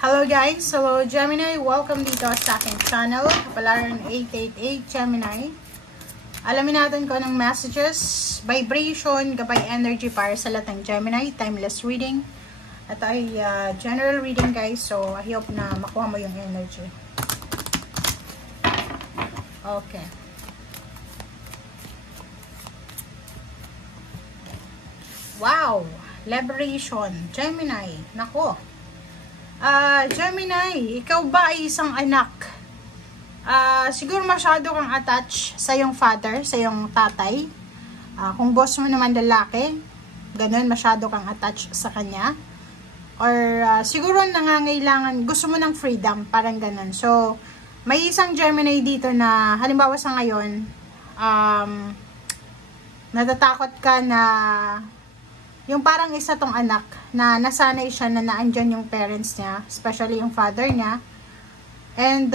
Hello guys! Hello Gemini! Welcome dito sa aking channel, Kapalaran 888 Gemini. Alamin natin kung anong messages, vibration, gabay energy para sa lahat ng Gemini, timeless reading. Ito ay general reading guys, so I hope na makuha mo yung energy. Okay. Wow! Liberation, Gemini. Nako! Gemini, ikaw ba ay isang anak? Siguro masyado kang attached sa iyong father, sa iyong tatay. Kung boss mo naman lalaki, ganun, masyado kang attached sa kanya. Or siguro nangangailangan, gusto mo ng freedom, parang ganun. So, may isang Gemini dito na, halimbawa sa ngayon, natatakot ka na yung parang isa tong anak na nasanay siya na naandyan yung parents niya, especially yung father niya. And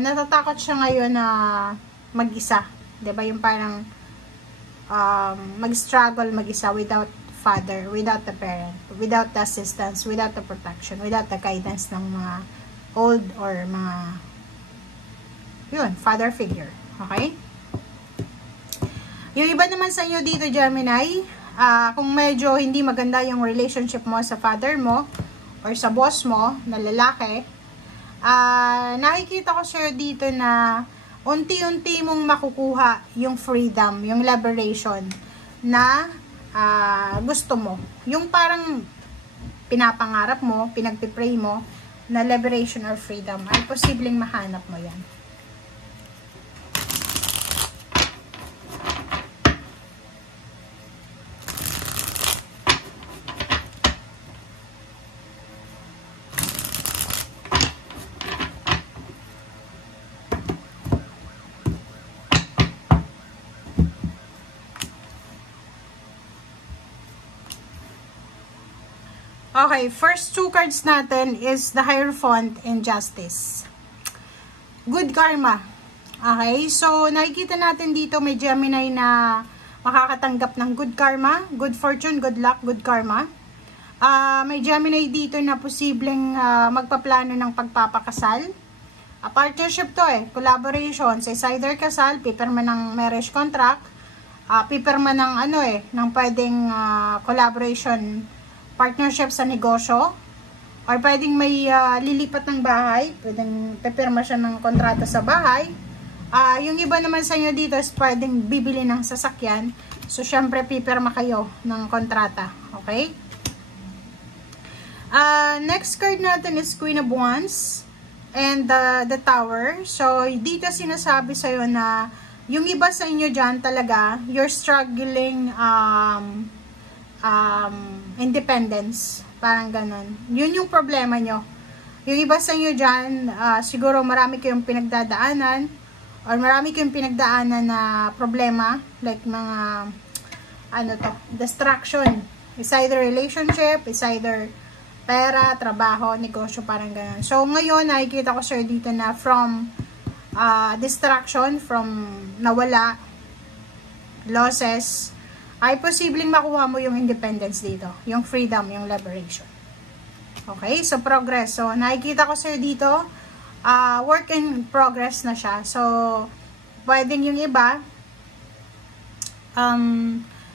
natatakot siya ngayon na mag-isa. 'Di ba? Yung parang mag-struggle mag-isa without father, without the parent, without the assistance, without the protection, without the guidance ng mga old or mga father figure. Okay? Yung iba naman sa inyo dito, Gemini, kung medyo hindi maganda yung relationship mo sa father mo or sa boss mo na lalaki, nakikita ko sa'yo dito na unti-unti mong makukuha yung freedom, yung liberation na gusto mo. Yung parang pinapangarap mo, pinagpipray mo na liberation or freedom, ay posibleng mahanap mo yan. Okay, first two cards natin is the Hierophant and Justice. Good karma. Okay, so nakikita natin dito may Gemini na makakatanggap ng good karma, good fortune, good luck, good karma. May Gemini dito na posibleng magpaplano ng pagpapakasal. Partnership to collaboration. Sa either kasal, pipirma ng marriage contract, pipirma ng ng pwedeng collaboration, partnership sa negosyo, or pwedeng may lilipat ng bahay, pwedeng pipirma siya ng kontrata sa bahay. Yung iba naman sa inyo dito is pwedeng bibili ng sasakyan, so syempre pipirma kayo ng kontrata. Okay? Next card natin is Queen of Wands and the Tower. So dito sinasabi sa'yo na yung iba sa inyo dyan talaga, you're struggling independence, parang ganun. Yun yung problema nyo. Yung iba sa inyo dyan, siguro marami kayong pinagdadaanan or marami kayong pinagdaanan na problema, like mga distraction. It's either relationship, it's either pera, trabaho, negosyo, parang ganun. So ngayon nakikita ko sir dito na from distraction, from nawala, losses, ay posibleng makuha mo yung independence dito, yung freedom, yung liberation. Okay, so progress. So nakikita ko sa'yo dito, work in progress na siya. So pwedeng yung iba,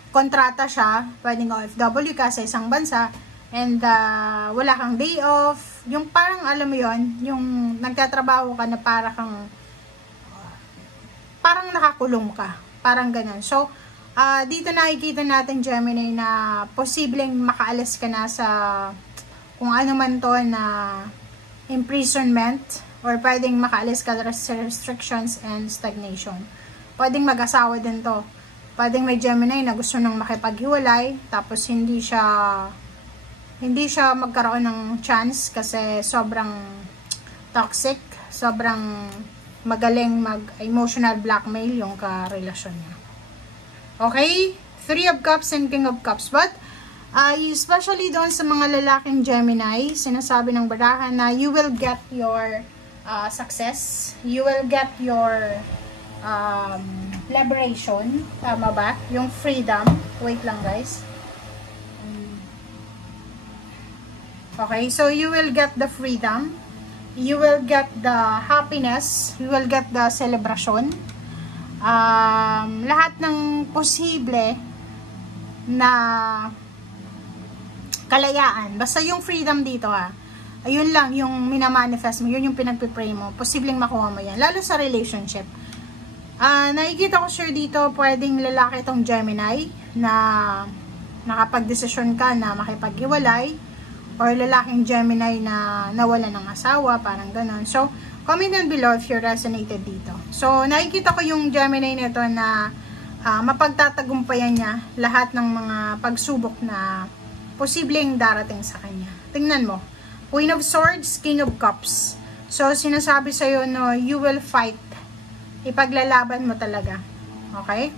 kontrata siya, pwedeng OFW ka sa isang bansa, and wala kang day off, yung parang alam mo yon, yung nagtatrabaho ka na parang nakakulong ka, parang ganun. So dito nakikita natin Gemini na posibleng makaalis ka na sa kung ano man to na imprisonment, or pwedeng makaalis ka sa restrictions and stagnation. Pwedeng mag-asawa din to. Pwedeng may Gemini na gusto nang makipaghiwalay tapos hindi siya magkaroon ng chance kasi sobrang toxic, sobrang magaling mag-emotional blackmail yung karelasyon niya. Okay? Three of Cups and King of Cups. But, especially doon sa mga lalaking Gemini, sinasabi ng barahan na you will get your success. You will get your liberation. Tama ba? Yung freedom. Wait lang guys. Okay, so you will get the freedom, you will get the happiness, you will get the celebration. Lahat ng posible na kalayaan. Basta yung freedom dito ayun lang yung minamanifest mo, yun yung pinagpipray mo. Posibleng makuha mo yan. Lalo sa relationship. Nakikita ko sure dito, pwedeng lalaki itong Gemini na nakapag-desisyon ka na makipag-iwalay, or lalaking Gemini na nawala ng asawa, parang ganon. So, comment down below if you resonated dito. So, nakikita ko yung Gemini nito na mapagtatagumpayan niya lahat ng mga pagsubok na posibleng darating sa kanya. Tingnan mo. Queen of Swords, King of Cups. So, sinasabi sa'yo, no, you will fight. Ipaglalaban mo talaga. Okay?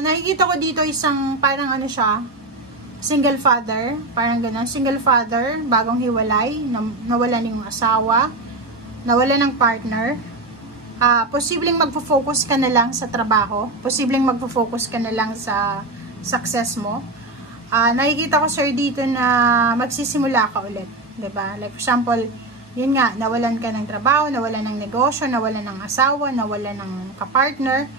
Nakikita ko dito isang, parang ano siya, single father. Parang gano'n. Single father, bagong hiwalay, nawala ng asawa, nawala ng partner. Posibleng magpo-focus ka na lang sa trabaho. Posibleng magpo-focus ka na lang sa success mo. Nakikita ko sir dito na magsisimula ka ulit, 'di ba? Like for example, yun nga, nawalan ka ng trabaho, nawalan ng negosyo, nawalan ng asawa, nawalan ng kapartner.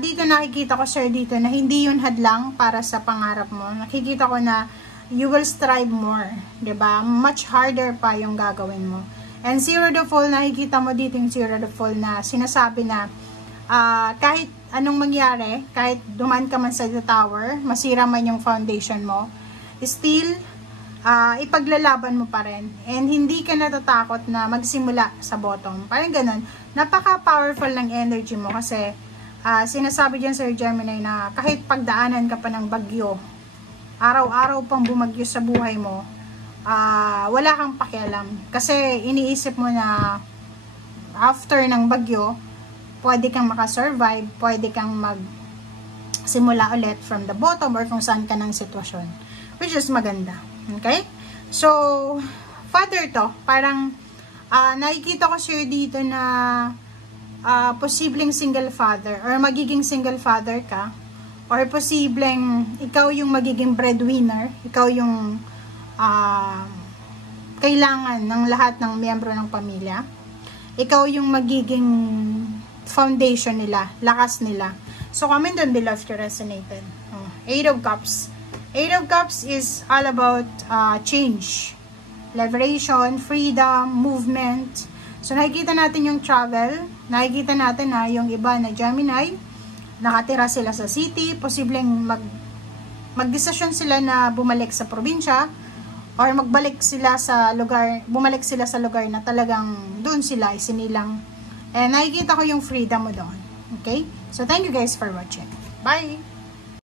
Dito nakikita ko sir dito na hindi yun hadlang para sa pangarap mo. Nakikita ko na you will strive more, 'di ba? Much harder pa yung gagawin mo. And zero the fall, nakikita mo dito yung zero the fall na sinasabi na kahit anong mangyari, kahit duman ka man sa tower, masira man yung foundation mo, still, ipaglalaban mo pa rin. And hindi ka natatakot na magsimula sa bottom. Parang ganun. Napaka-powerful ng energy mo kasi sinasabi dyan Sir Gemini na kahit pagdaanan ka pa ng bagyo, araw-araw pang bumagyo sa buhay mo, wala kang pakialam. Kasi iniisip mo na after ng bagyo, pwede kang makasurvive, pwede kang magsimula ulit from the bottom or kung saan ka ng sitwasyon. Which is maganda. Okay? So, father to, parang nakikita ko sir dito na posibleng single father or magiging single father ka, or posibleng ikaw yung magiging breadwinner, ikaw yung kailangan ng lahat ng miyembro ng pamilya, ikaw yung magiging foundation nila, lakas nila. So, comment down below if you resonated. Eight of Cups. Eight of Cups is all about change, liberation, freedom, movement. So, nakikita natin yung travel. Nakikita natin na yung iba na Gemini, nakatira sila sa city. Posibleng magdesisyon sila na bumalik sa probinsya, or bumalik sila sa lugar na talagang doon sila isinilang. And nakikita ko yung freedom mo doon. Okay? So, thank you guys for watching. Bye!